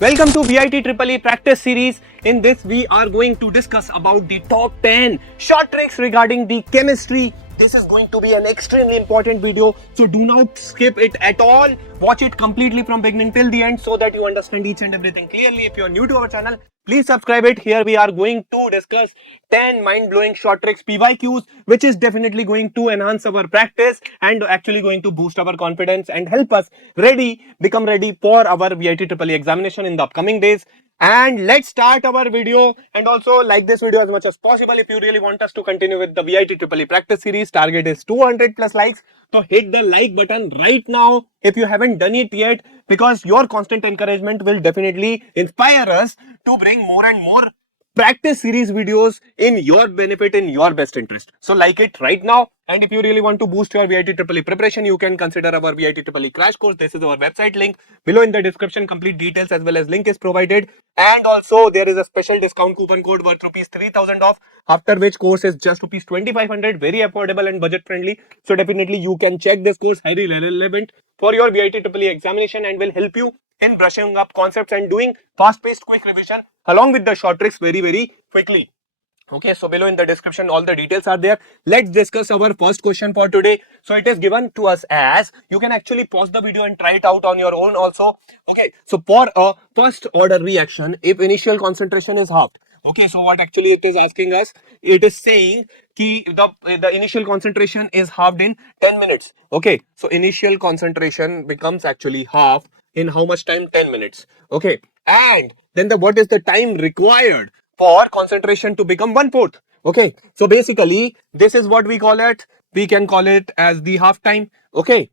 Welcome to VITEE Triple practice series. In this, we are going to discuss about the top 10 short tricks regarding the chemistry. This is going to be an extremely important video, so do not skip it at all. Watch it completely from beginning till the end so that you understand each and everything clearly. If you are new to our channel, please subscribe it. Here we are going to discuss 10 mind-blowing short tricks PYQs, which is definitely going to enhance our practice and actually going to boost our confidence and help us become ready for our VIT Triple examination in the upcoming days. And let's start our video, and also like this video as much as possible if you really want us to continue with the VIT Triple practice series. Target is 200 plus likes, so hit the like button right now if you haven't done it yet, because your constant encouragement will definitely inspire us to bring more and more practice series videos in your benefit, in your best interest. So like it right now. And if you really want to boost your VIT Triple preparation, you can consider our VIT Triple crash course. This is our website link below in the description. Complete details as well as link is provided. And also there is a special discount coupon code worth rupees 3000 off, after which course is just rupees 2500, very affordable and budget friendly. So definitely you can check this course, highly relevant for your VIT Triple examination and will help you in brushing up concepts and doing fast-paced quick revision along with the short tricks very quickly. Okay, so below in the description all the details are there. Let's discuss our first question for today. So it is given to us as, you can actually pause the video and try it out on your own also. Okay, so for a first order reaction, if initial concentration is halved. Okay, so what actually it is asking us, it is saying ki the initial concentration is halved in 10 minutes. Okay, so initial concentration becomes actually half in how much time? 10 minutes. Okay, and then what is the time required for concentration to become 1/4? Okay, so basically this is what we call it. We can call it as the half time. Okay,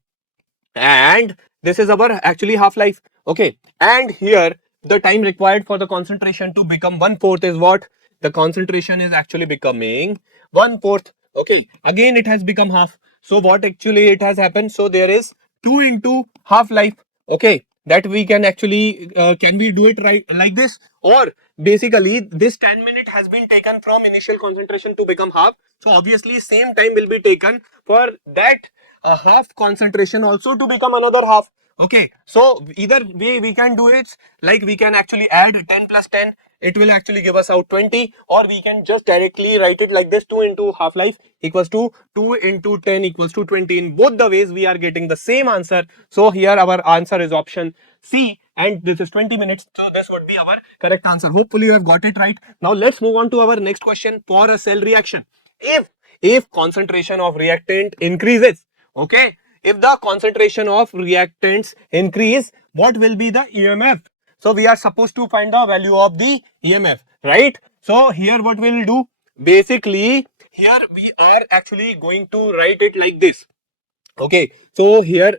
and this is our actually half life. Okay, and here the time required for the concentration to become 1/4 is what? The concentration is actually becoming 1/4. Okay, again it has become half. So what actually it has happened? So there is 2 into half life. Okay, that we can actually can we do it right like this? Or basically this 10 minute has been taken from initial concentration to become half. So obviously same time will be taken for that half concentration also to become another half. Okay, so either way we can do it, like we can actually add 10 plus 10, it will actually give us out 20, or we can just directly write it like this: 2 into half life equals to 2 into 10 equals to 20. In both the ways we are getting the same answer. So here our answer is option C, and this is 20 minutes. So this would be our correct answer. Hopefully you have got it right. Now let's move on to our next question. For a cell reaction, if concentration of reactant increases, okay, if the concentration of reactants increase, what will be the EMF? So we are supposed to find the value of the EMF, right? So here what we will do, basically here we are actually going to write it like this. Okay, so here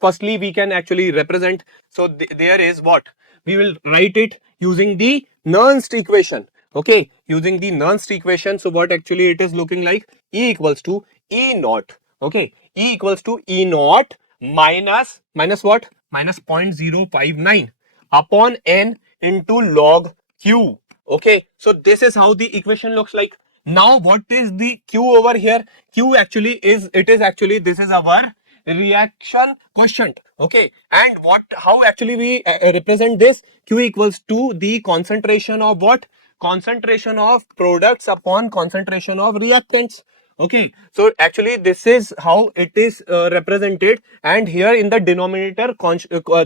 firstly we can actually represent, so there is what we will write it using the Nernst equation. Okay, using the Nernst equation. So what actually it is looking like, E equals to E naught. Okay, E equals to E naught minus what, minus 0.059 upon N into log Q. Okay, so this is how the equation looks like. Now what is the Q over here? Q actually is, this is our reaction quotient. Okay, and how actually we represent this? Q equals to the concentration of what? Concentration of products upon concentration of reactants. Okay, so actually this is how it is represented, and here in the denominator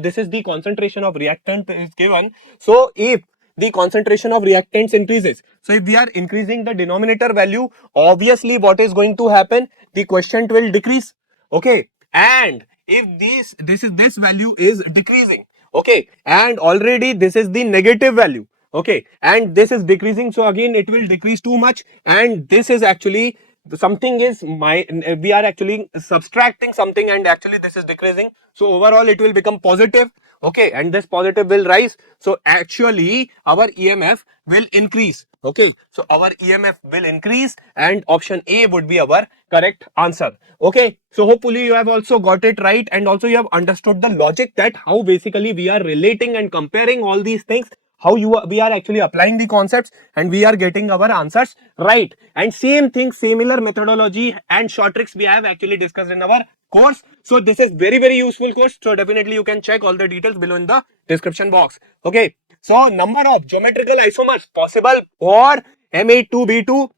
this is the concentration of reactant is given. So if the concentration of reactants increases, so if we are increasing the denominator value, obviously what is going to happen, the quotient will decrease. Okay, and if this value is decreasing, okay, and already this is the negative value, okay, and this is decreasing, so again it will decrease too much, and this is actually something is we are actually subtracting something, and actually this is decreasing, so overall it will become positive. Okay, and this positive will rise, so actually our EMF will increase. Okay, so our EMF will increase, and option A would be our correct answer. Okay, so hopefully you have also got it right, and also you have understood the logic, that how basically we are relating and comparing all these things, how we are actually applying the concepts, and we are getting our answers right. And same thing, similar methodology and short tricks we have actually discussed in our course. So this is very useful course, so definitely you can check all the details below in the description box. Okay, So number of geometrical isomers possible for M82B2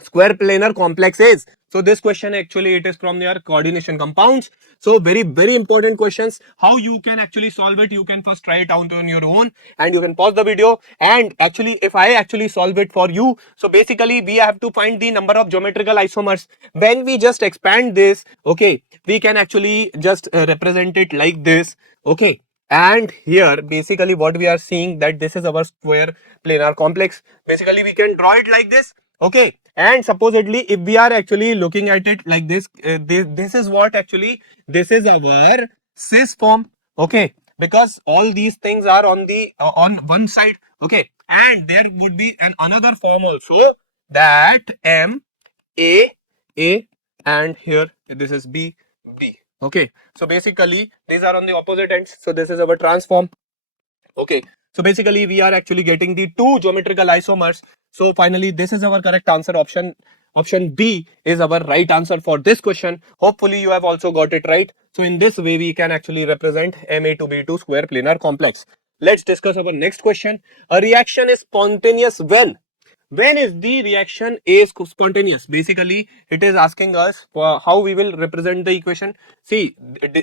square planar complexes. So this question actually it is from your coordination compounds. So very important questions. How you can actually solve it, you can first try it out on your own and you can pause the video, and actually if I actually solve it for you, so basically we have to find the number of geometrical isomers. When we just expand this, okay, we can actually just represent it like this, okay. And here basically what we are seeing that this is our square planar complex. Basically we can draw it like this, okay. And supposedly if we are actually looking at it like this, this is what actually, this is our cis form, okay, because all these things are on the on one side, okay. And there would be another form also, that M A, and here this is B, okay. So basically these are on the opposite ends, so this is our transform, okay. So basically we are actually getting the two geometrical isomers. So finally this is our correct answer. Option B is our right answer for this question. Hopefully you have also got it right. So in this way we can actually represent Ma2B2 square planar complex. Let's discuss our next question. A reaction is spontaneous when is the reaction is spontaneous? Basically it is asking us how we will represent the equation. See,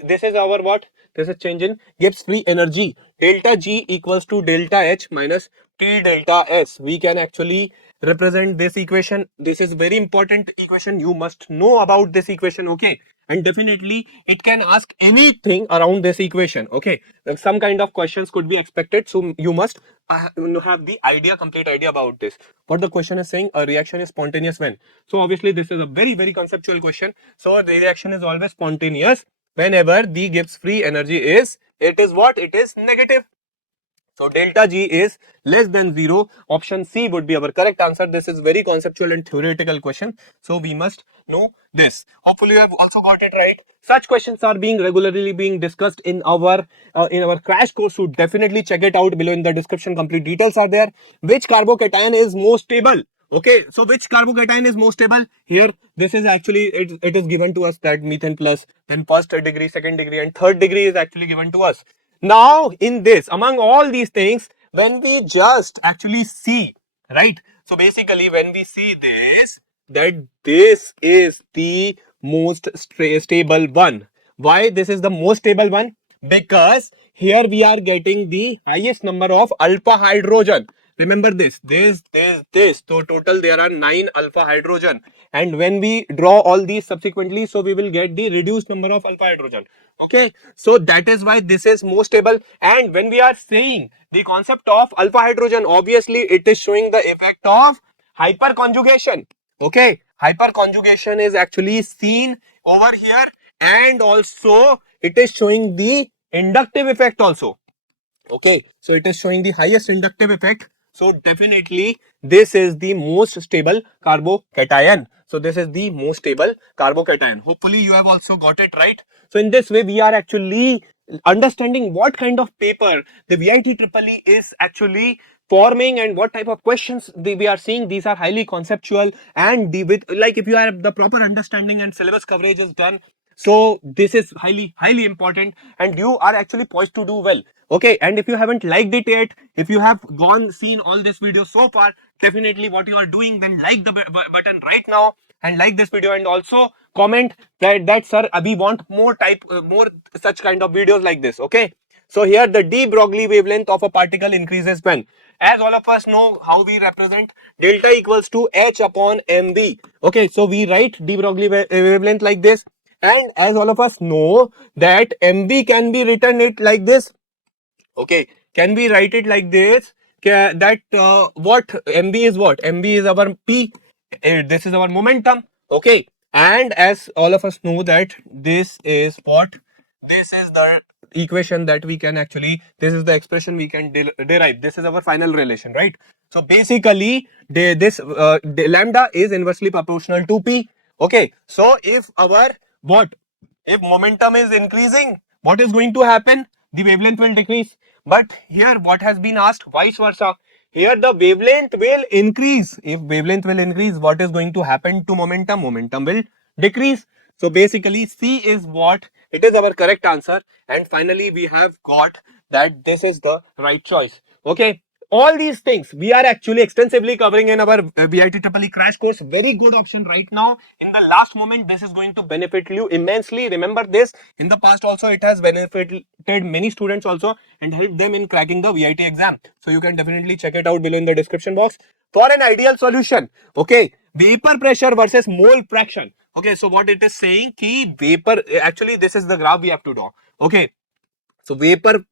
this is our what? This is change in Gibbs free energy. Delta G equals to delta H minus T delta S. We can actually represent this equation. This is very important equation. You must know about this equation, okay? And definitely it can ask anything around this equation, okay. Like some kind of questions could be expected, so you must have the complete idea about this. What the question is saying, a reaction is spontaneous when? So obviously this is a very conceptual question. So the reaction is always spontaneous whenever the Gibbs free energy is, it is what? It is negative. So delta G is less than 0. Option C would be our correct answer. This is very conceptual and theoretical question. So we must know this. Hopefully you have also got it right. Such questions are regularly being discussed in our crash course. So definitely check it out below in the description. Complete details are there. Which carbocation is most stable? Okay, so which carbocation is most stable? Here, this is actually, it is given to us that methane plus, then first degree, second degree and third degree is actually given to us. Now, in this, among all these things, when we just actually see, right? So basically, when we see this, that this is the most stable one. Why this is the most stable one? Because here we are getting the highest number of alpha hydrogen. Remember this. So total there are 9 alpha hydrogen. And when we draw all these subsequently, so we will get the reduced number of alpha hydrogen. Okay. So that is why this is most stable. And when we are saying the concept of alpha hydrogen, obviously it is showing the effect of hyperconjugation. Okay. Hyperconjugation is actually seen over here, and also it is showing the inductive effect also. Okay, so it is showing the highest inductive effect. So definitely this is the most stable carbocation. So this is the most stable carbocation. Hopefully you have also got it right. So in this way we are actually understanding what kind of paper the VITEEE is actually forming and what type of questions we are seeing. These are highly conceptual, and with like if you have the proper understanding and syllabus coverage is done, so this is highly important and you are actually poised to do well. Okay, and if you haven't liked it yet, if you have seen all this video so far, definitely what you are doing, then like the button right now and like this video, and also comment that sir, we want more such kind of videos like this. Okay, so here the de Broglie wavelength of a particle increases when, as all of us know how we represent, delta equals to H upon mv. Okay, so we write de Broglie wavelength like this, and as all of us know that mv can be written it like this. Okay, can we write it like this? That what mv is, what mv is our p, this is our momentum. Okay, and as all of us know that this is what, this is the equation that we can actually, this is the expression we can derive. This is our final relation, right? So basically this lambda is inversely proportional to p. Okay, so if our what, if momentum is increasing, what is going to happen? The wavelength will decrease. But here what has been asked, vice versa. Here the wavelength will increase. If wavelength will increase, what is going to happen to momentum? Momentum will decrease. So basically C is what, it is our correct answer, and finally we have got that this is the right choice. Okay, all these things we are actually extensively covering in our VITEE crash course. Very good option right now. In the last moment, this is going to benefit you immensely. Remember this, in the past also it has benefited many students also and helped them in cracking the VIT exam. So you can definitely check it out below in the description box. For an ideal solution, okay, vapor pressure versus mole fraction. Okay, so what it is saying, key vapor, actually this is the graph we have to draw. Okay, so vapor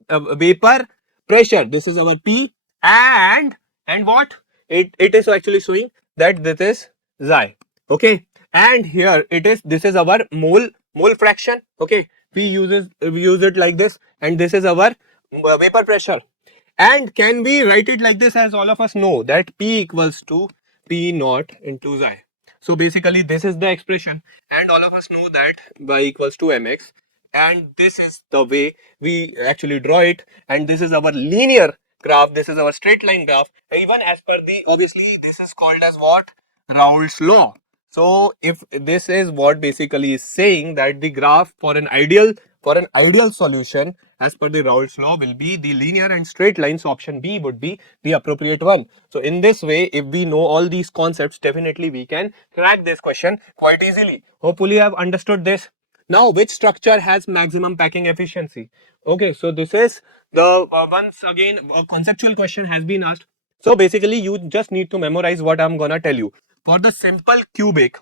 pressure, this is our P, and what it is actually showing that this is xi. Okay, and here it is, this is our mole fraction. Okay, we use it like this, and this is our vapor pressure. And can we write it like this, as all of us know that P equals to P naught into xi. So basically this is the expression, and all of us know that y equals to mx, and this is the way we actually draw it, and this is our linear graph, this is our straight line graph, even as per the, obviously this is called as what, Raoult's law. So if this is what basically is saying that the graph for an ideal solution as per the Raoult's law will be the linear and straight lines, option B would be the appropriate one. So in this way, if we know all these concepts, definitely we can crack this question quite easily. Hopefully you have understood this. Now, which structure has maximum packing efficiency? Okay, so this is the once again a conceptual question has been asked. So basically you just need to memorize what I'm gonna tell you. For the simple cubic,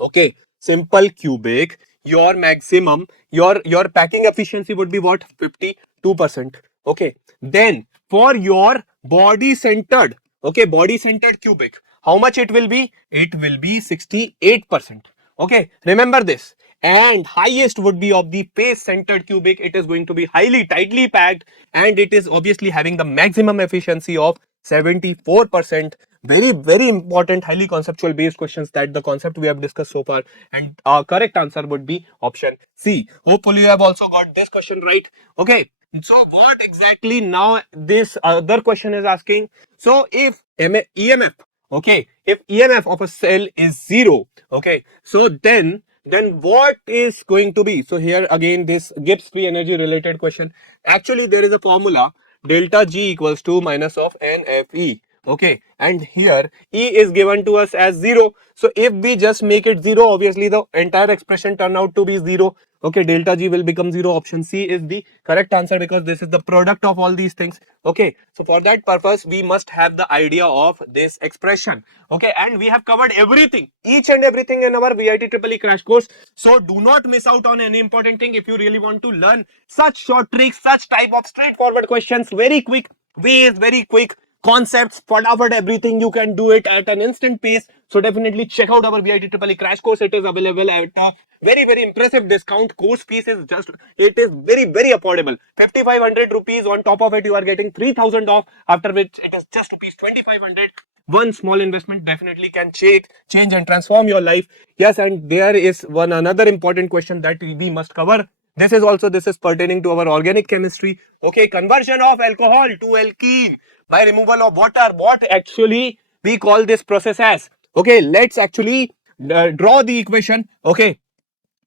okay, simple cubic, your maximum, your packing efficiency would be what, 52%. Okay, then for your body centered, okay, body centered cubic, how much it will be? It will be 68%. Okay, remember this. And highest would be of the face centered cubic, it is going to be highly tightly packed, and it is obviously having the maximum efficiency of 74%. Very important, highly conceptual based questions, that the concept we have discussed so far, and our correct answer would be option C. Hopefully you have also got this question right. Okay, so what exactly now this other question is asking? So if EMF, okay, if EMF of a cell is 0, okay, so then what is going to be? So here again this Gibbs free energy related question. Actually there is a formula, delta G equals to minus of NFE. Okay, and here E is given to us as 0. So if we just make it 0, obviously the entire expression turn out to be 0. Okay, delta G will become 0. Option C is the correct answer, because this is the product of all these things. Okay, so for that purpose we must have the idea of this expression. Okay, and we have covered everything, each and everything in our VITEE crash course. So do not miss out on any important thing if you really want to learn such short tricks, such type of straightforward questions, very quick ways, very quick concepts, fatapat everything. You can do it at an instant pace. So definitely check out our VITEE crash course. It is available at a very impressive discount. Course fees is just, it is very affordable. 5,500 rupees. On top of it, you are getting 3,000 off. After which it is just rupees 2,500. One small investment definitely can change and transform your life. Yes, and there is one another important question that we must cover. This is pertaining to our organic chemistry. Okay, conversion of alcohol to alkene by removal of water. What actually we call this process as? Okay, let's actually draw the equation. Okay,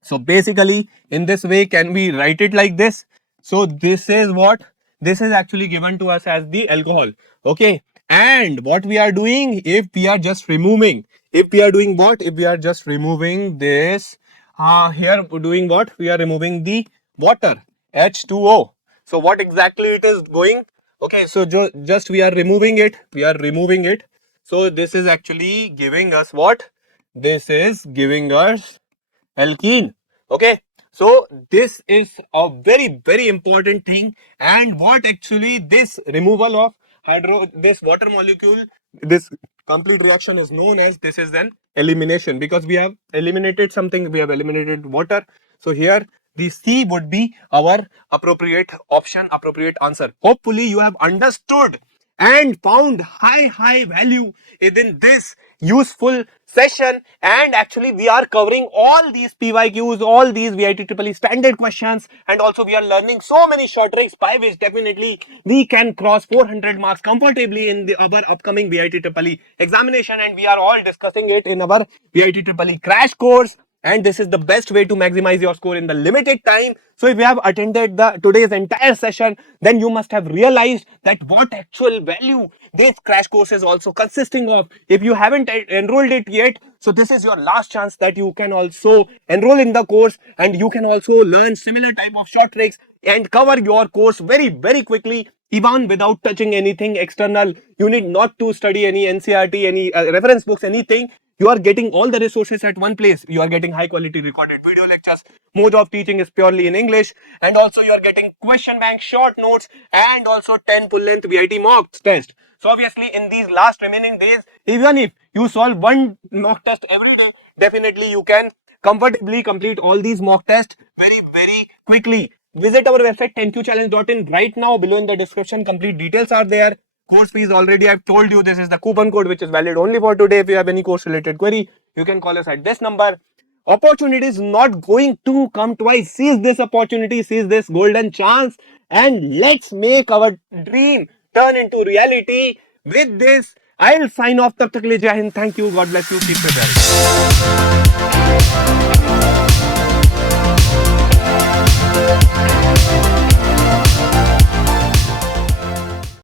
so basically in this way, can we write it like this? So this is what, this is actually given to us as the alcohol. Okay, and what we are doing, if we are just removing, if we are doing what, if we are just removing this, here doing what, we are removing the water, H2O. So what exactly it is going? Okay, so just we are removing it, so this is actually giving us what? This is giving us alkene. Okay, so this is a very important thing. And what actually this removal of this water molecule, this complete reaction is known as, this is an elimination, because we have eliminated something, we have eliminated water. So here the C would be our appropriate option, appropriate answer. Hopefully you have understood and found high value within this useful session. And actually we are covering all these PYQs, all these VITEE standard questions, and also we are learning so many short tricks by which definitely we can cross 400 marks comfortably in our upcoming VITEE examination. And we are all discussing it in our VITEE crash course. and this is the best way to maximize your score in the limited time. So if you have attended the today's entire session, then you must have realized that what actual value this crash course is also consisting of. If you haven't enrolled it yet, so this is your last chance that you can also enroll in the course, and you can also learn similar type of short tricks and cover your course very quickly, even without touching anything external. You need not to study any NCRT, any reference books, anything. You are getting all the resources at one place. You are getting high quality recorded video lectures. Mode of teaching is purely in English, and also you are getting question bank, short notes, and also 10 full length VIT mock test. So obviously in these last remaining days, even if you solve one mock test every day, definitely you can comfortably complete all these mock tests very quickly. Visit our website 10qchallenge.in right now. Below in the description, complete details are there. Course fees already I've told you, this is the coupon code which is valid only for today. If you have any course related query, you can call us at this number. Opportunity is not going to come twice. Seize this opportunity, seize this golden chance, and let's make our dream turn into reality. With this, I'll sign off. Tab tak ke liye Jai Hind. Thank you. God bless you. Keep preparing.